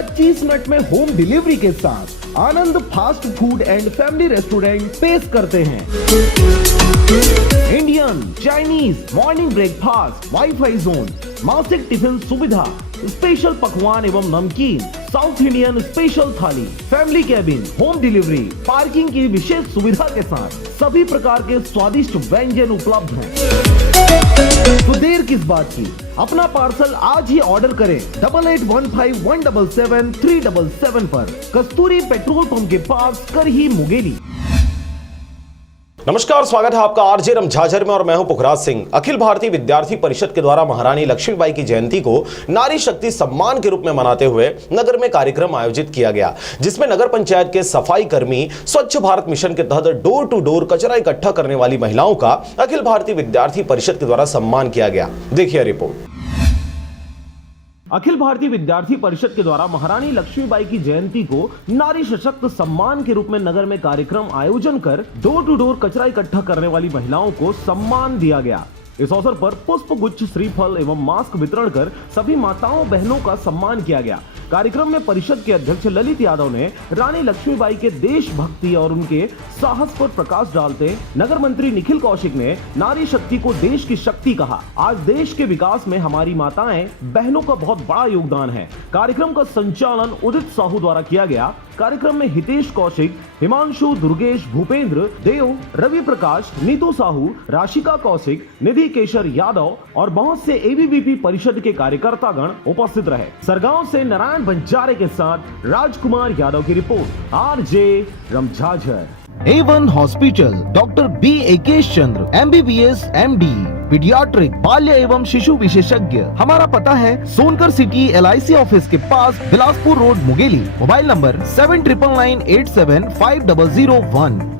25 minute में home delivery के साथ Anand fast food and family restaurant पेश करते हैं। Indian, Chinese, morning breakfast, wifi zone, मासिक टिफिन सुविधा, स्पेशल पकवान एवं नमकीन, south Indian special thali, family cabin, home delivery, parking की विशेष सुविधा के साथ सभी प्रकार के स्वादिष्ट व्यंजन उपलब्ध हैं। तो देर किस बात की, अपना पार्सल आज ही ऑर्डर करें 8815177377 पर, कस्तूरी पेट्रोल पंप के पास, करही मुंगेली। नमस्कार, स्वागत है आपका आरजे रमझाझर में और मैं हूं पुखराज सिंह। अखिल भारतीय विद्यार्थी परिषद के द्वारा महारानी लक्ष्मीबाई की जयंती को नारी शक्ति सम्मान के रूप में मनाते हुए नगर में कार्यक्रम आयोजित किया गया, जिसमें नगर पंचायत के सफाई कर्मी स्वच्छ भारत मिशन के तहत डोर टू डोर कचरा इकट्ठा करने वाली महिलाओं का अखिल भारतीय विद्यार्थी परिषद के द्वारा सम्मान किया गया। देखिए रिपोर्ट। अखिल भारतीय विद्यार्थी परिषद के द्वारा महारानी लक्ष्मीबाई की जयंती को नारी सशक्त सम्मान के रूप में नगर में कार्यक्रम आयोजन कर डोर टू डोर कचरा इकट्ठा करने वाली महिलाओं को सम्मान दिया गया। इस अवसर पर पुष्प गुच्छ, श्रीफल एवं मास्क वितरण कर सभी माताओं बहनों का सम्मान किया गया। कार्यक्रम में परिषद के अध्यक्ष ललित यादव ने रानी लक्ष्मीबाई के देशभक्ति और उनके साहस पर प्रकाश डालते नगर मंत्री निखिल कौशिक ने नारी शक्ति को देश की शक्ति कहा। आज देश के विकास में हमारी माताएं बहनों का बहुत बड़ा योगदान है। कार्यक्रम का संचालन उदित साहू द्वारा किया गया। कार्यक्रम में हितेश कौशिक, हिमांशु, दुर्गेश, भूपेंद्र, देव, रवि प्रकाश, नीतू साहू, राशिका कौशिक, निधि केशर यादव और बहुत से एबीवीपी परिषद के कार्यकर्तागण उपस्थित रहे। सरगांव से नारायण बंजारे के साथ राजकुमार यादव की रिपोर्ट, आरजे रमझाझर। A1 hospital, doctor B Ekesh Chandra, MBBS, MD, paediatric, बाल्य एवं शिशु विशेषज्ञ। हमारा पता है सोनकर सिटी LIC ऑफिस के पास, Bilaspur road, Mungeli. Mobile number 7999875001।